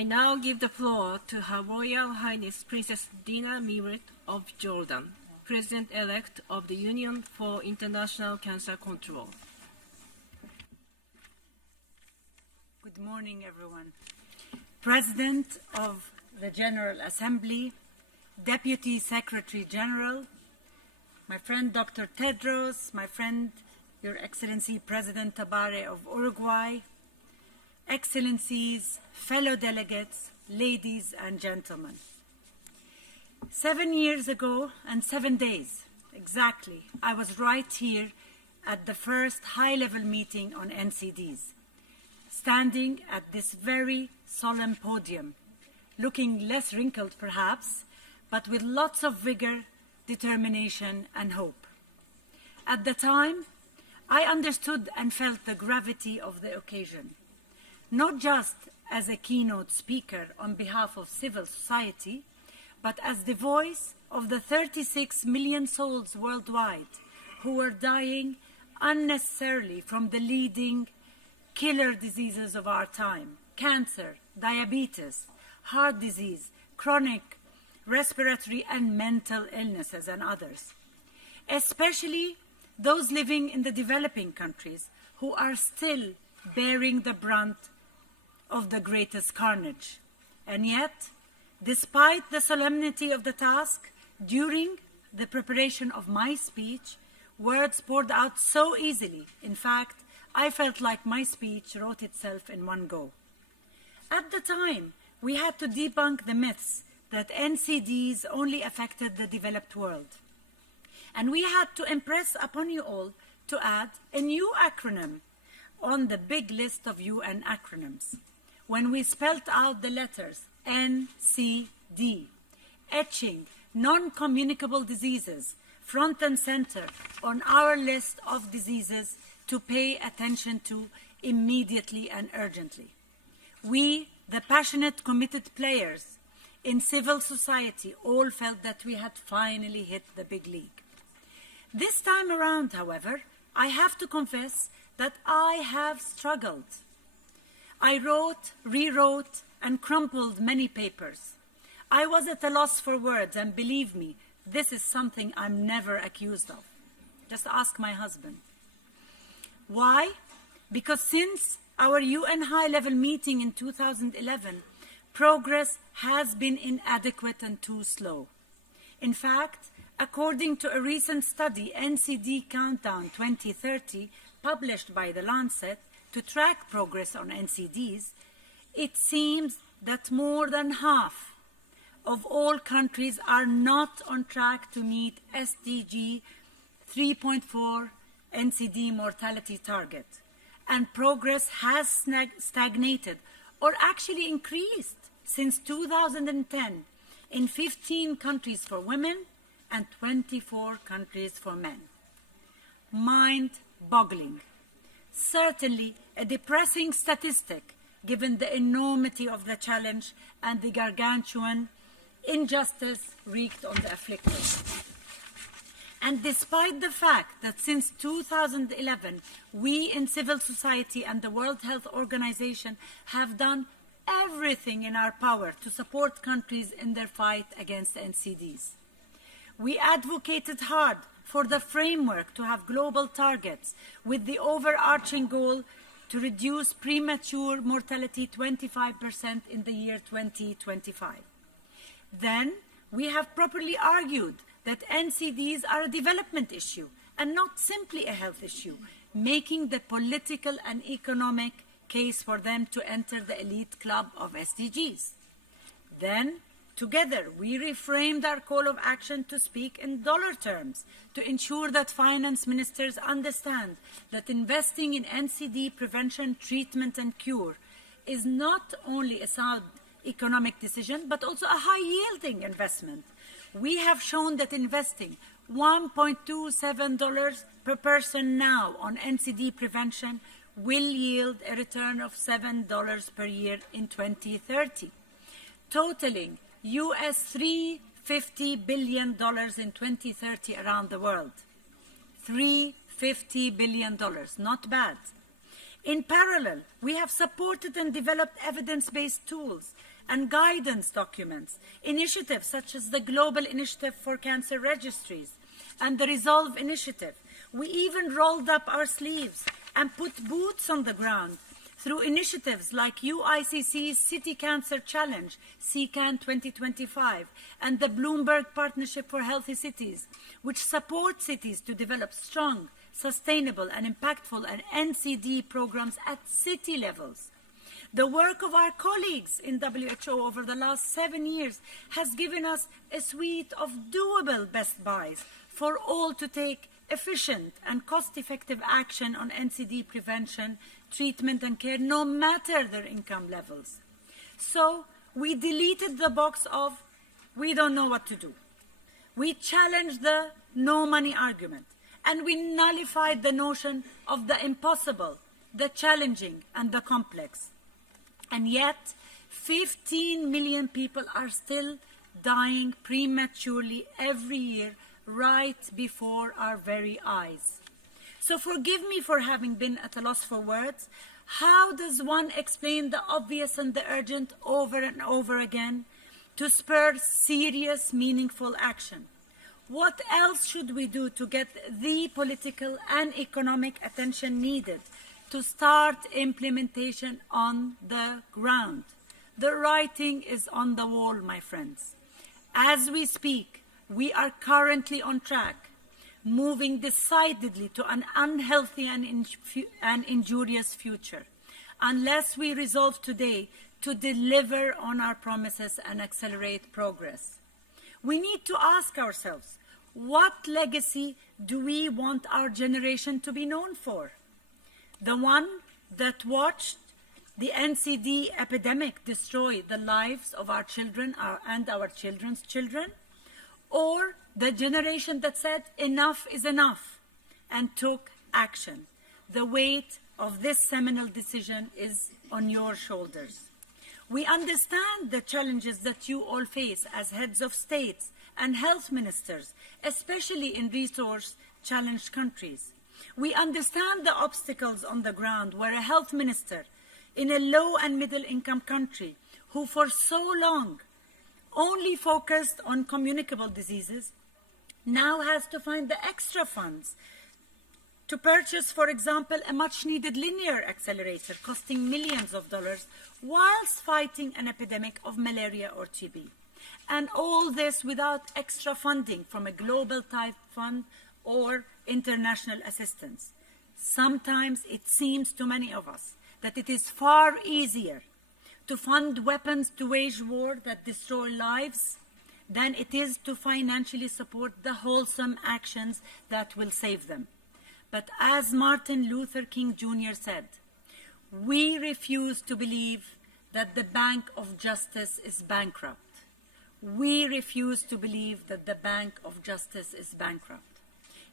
I now give the floor to Her Royal Highness Princess Dina Mired of Jordan, President-elect of the Union for International Cancer Control. Good morning, everyone. President of the General Assembly, Deputy Secretary General, my friend Dr. Tedros, my friend Your Excellency President Tabare of Uruguay, Excellencies, fellow delegates, ladies and gentlemen. 7 years ago and 7 days, exactly, I was right here at the first high-level meeting on NCDs, standing at this very solemn podium, looking less wrinkled perhaps, but with lots of vigor, determination and hope. At the time, I understood and felt the gravity of the occasion, not just as a keynote speaker on behalf of civil society, but as the voice of the 36 million souls worldwide who were dying unnecessarily from the leading killer diseases of our time: cancer, diabetes, heart disease, chronic respiratory and mental illnesses, and others. Especially those living in the developing countries who are still bearing the brunt of the greatest carnage. And yet, despite the solemnity of the task, during the preparation of my speech, words poured out so easily. In fact, I felt like my speech wrote itself in one go. At the time, we had to debunk the myths that NCDs only affected the developed world. And we had to impress upon you all to add a new acronym on the big list of UN acronyms. When we spelled out the letters NCD, etching non-communicable diseases front and center on our list of diseases to pay attention to immediately and urgently. We, the passionate, committed players in civil society, all felt that we had finally hit the big league. This time around, however, I have to confess that I have struggled. I wrote, rewrote, and crumpled many papers. I was at a loss for words, and believe me, this is something I'm never accused of. Just ask my husband. Why? Because since our UN high-level meeting in 2011, progress has been inadequate and too slow. In fact, according to a recent study, NCD Countdown 2030, published by The Lancet to track progress on NCDs, it seems that more than half of all countries are not on track to meet SDG 3.4 NCD mortality target, and progress has stagnated or actually increased since 2010 in 15 countries for women and 24 countries for men. Mind-boggling. Certainly a depressing statistic given the enormity of the challenge and the gargantuan injustice wreaked on the afflicted. And despite the fact that since 2011, we in civil society and the World Health Organization have done everything in our power to support countries in their fight against NCDs. We advocated hard for the framework to have global targets with the overarching goal to reduce premature mortality 25% in the year 2025. Then we have properly argued that NCDs are a development issue and not simply a health issue, making the political and economic case for them to enter the elite club of SDGs. Then, together, we reframed our call of action to speak in dollar terms to ensure that finance ministers understand that investing in NCD prevention, treatment, and cure is not only a sound economic decision, but also a high-yielding investment. We have shown that investing $1.27 per person now on NCD prevention will yield a return of $7 per year in 2030, totaling US $350 billion in 2030 around the world. $350 billion, not bad. In parallel, we have supported and developed evidence-based tools and guidance documents, initiatives such as the Global Initiative for Cancer Registries and the Resolve Initiative. We even rolled up our sleeves and put boots on the ground through initiatives like UICC's City Cancer Challenge, CCAN 2025, and the Bloomberg Partnership for Healthy Cities, which support cities to develop strong, sustainable and impactful and NCD programs at city levels. The work of our colleagues in WHO over the last 7 years has given us a suite of doable best buys for all to take efficient and cost-effective action on NCD prevention, treatment and care, no matter their income levels. So we deleted the box of, we don't know what to do. We challenged the no money argument, and we nullified the notion of the impossible, the challenging and the complex. And yet, 15 million people are still dying prematurely every year right before our very eyes. So forgive me for having been at a loss for words. How does one explain the obvious and the urgent over and over again to spur serious, meaningful action? What else should we do to get the political and economic attention needed to start implementation on the ground? The writing is on the wall, my friends. As we speak, we are currently on track, moving decidedly to an unhealthy and injurious future, unless we resolve today to deliver on our promises and accelerate progress. We need to ask ourselves, what legacy do we want our generation to be known for? The one that watched the NCD epidemic destroy the lives of our children and our children's children? Or the generation that said enough is enough and took action? The weight of this seminal decision is on your shoulders. We understand the challenges that you all face as heads of states and health ministers, especially in resource-challenged countries. We understand the obstacles on the ground where a health minister in a low and middle-income country who for so long only focused on communicable diseases now has to find the extra funds to purchase, for example, a much-needed linear accelerator costing millions of dollars whilst fighting an epidemic of malaria or TB. And all this without extra funding from a global-type fund or international assistance. Sometimes it seems to many of us that it is far easier to fund weapons to wage war that destroy lives than it is to financially support the wholesome actions that will save them. But as Martin Luther King Jr. said, we refuse to believe that the Bank of Justice is bankrupt. We refuse to believe that the Bank of Justice is bankrupt.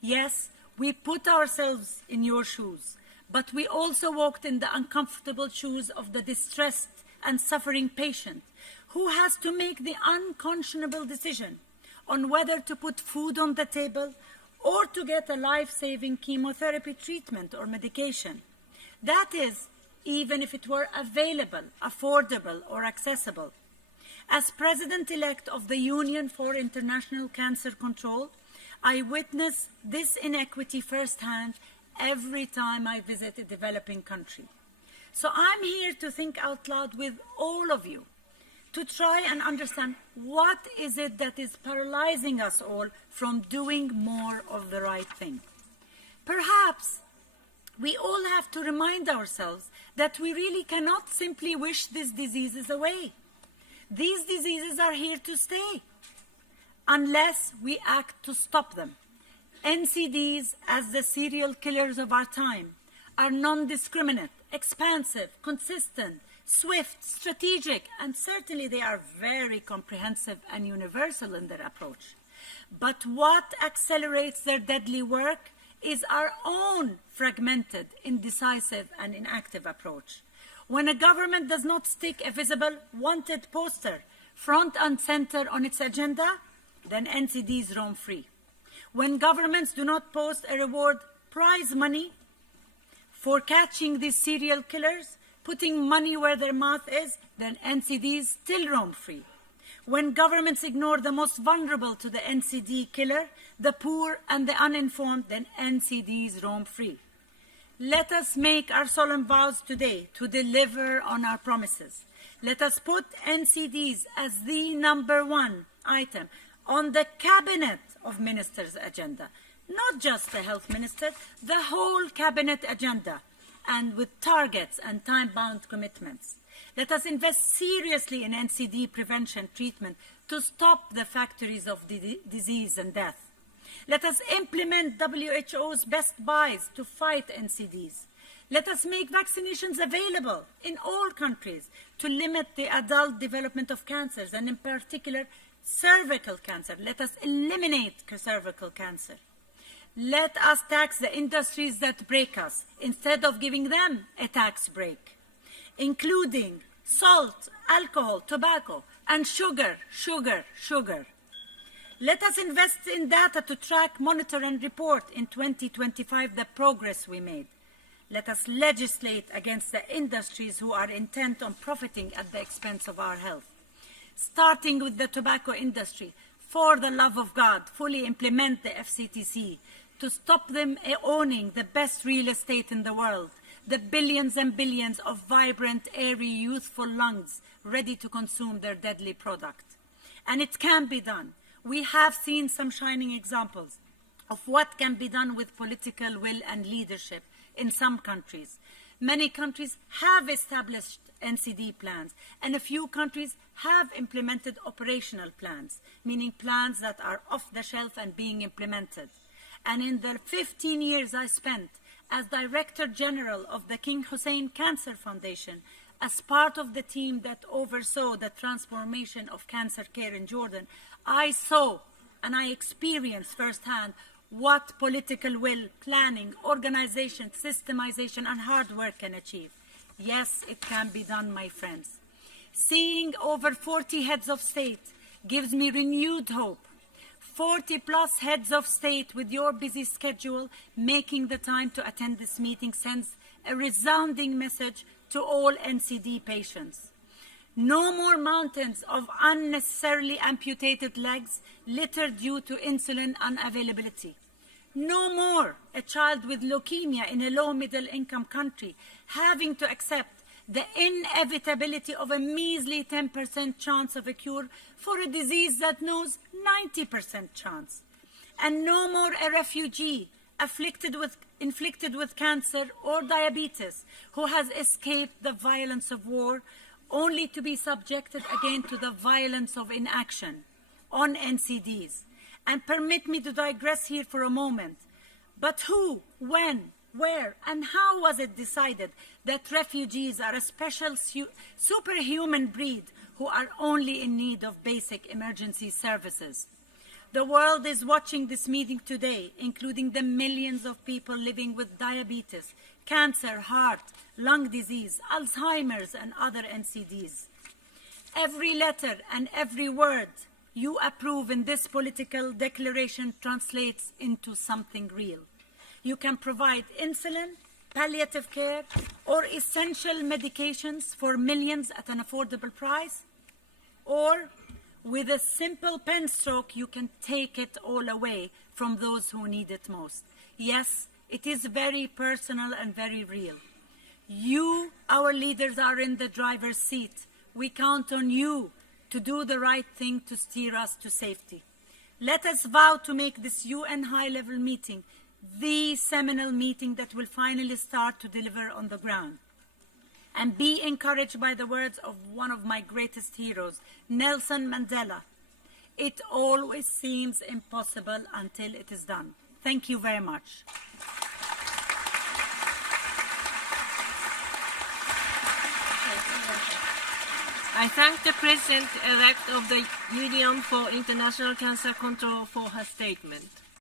Yes, we put ourselves in your shoes, but we also walked in the uncomfortable shoes of the distressed and suffering patient who has to make the unconscionable decision on whether to put food on the table or to get a life-saving chemotherapy treatment or medication. That is, even if it were available, affordable, or accessible. As President-elect of the Union for International Cancer Control, I witness this inequity firsthand every time I visit a developing country. So I'm here to think out loud with all of you, to try and understand what is it that is paralyzing us all from doing more of the right thing. Perhaps we all have to remind ourselves that we really cannot simply wish these diseases away. These diseases are here to stay unless we act to stop them. NCDs, as the serial killers of our time, are non-discriminate, expansive, consistent, swift, strategic, and certainly they are very comprehensive and universal in their approach. But what accelerates their deadly work is our own fragmented, indecisive, and inactive approach. When a government does not stick a visible wanted poster front and center on its agenda, then NCDs roam free. When governments do not post a reward prize money for catching these serial killers, putting money where their mouth is, then NCDs still roam free. When governments ignore the most vulnerable to the NCD killer, the poor and the uninformed, then NCDs roam free. Let us make our solemn vows today to deliver on our promises. Let us put NCDs as the #1 item on the Cabinet of Ministers' agenda. Not just the health minister, the whole cabinet agenda, and with targets and time-bound commitments. Let us invest seriously in NCD prevention treatment to stop the factories of disease and death. Let us implement WHO's best buys to fight NCDs. Let us make vaccinations available in all countries to limit the adult development of cancers, and in particular, cervical cancer. Let us eliminate cervical cancer. Let us tax the industries that break us instead of giving them a tax break, including salt, alcohol, tobacco, and sugar. Let us invest in data to track, monitor, and report in 2025 the progress we made. Let us legislate against the industries who are intent on profiting at the expense of our health. Starting with the tobacco industry, for the love of God, fully implement the FCTC to stop them owning the best real estate in the world, the billions and billions of vibrant, airy, youthful lungs ready to consume their deadly product. And it can be done. We have seen some shining examples of what can be done with political will and leadership in some countries. Many countries have established NCD plans, and a few countries have implemented operational plans, meaning plans that are off the shelf and being implemented. And in the 15 years I spent as Director General of the King Hussein Cancer Foundation, as part of the team that oversaw the transformation of cancer care in Jordan, I saw and I experienced firsthand what political will, planning, organization, systemization, and hard work can achieve. Yes, it can be done, my friends. Seeing over 40 heads of state gives me renewed hope. 40+ heads of state with your busy schedule making the time to attend this meeting sends a resounding message to all NCD patients. No more mountains of unnecessarily amputated legs littered due to insulin unavailability. No more a child with leukemia in a low-middle income country having to accept the inevitability of a measly 10% chance of a cure for a disease that knows 90% chance. And no more a refugee inflicted with cancer or diabetes who has escaped the violence of war only to be subjected again to the violence of inaction on NCDs. And permit me to digress here for a moment. But who, when, where, and how was it decided that refugees are a special superhuman breed who are only in need of basic emergency services? The world is watching this meeting today, including the millions of people living with diabetes, cancer, heart, lung disease, Alzheimer's, and other NCDs. Every letter and every word you approve in this political declaration translates into something real. You can provide insulin, palliative care, or essential medications for millions at an affordable price, or with a simple pen stroke, you can take it all away from those who need it most. Yes, it is very personal and very real. You, our leaders, are in the driver's seat. We count on you to do the right thing to steer us to safety. Let us vow to make this UN high-level meeting the seminal meeting that will finally start to deliver on the ground. And be encouraged by the words of one of my greatest heroes, Nelson Mandela. It always seems impossible until it is done. Thank you very much. I thank the President-elect of the Union for International Cancer Control for her statement.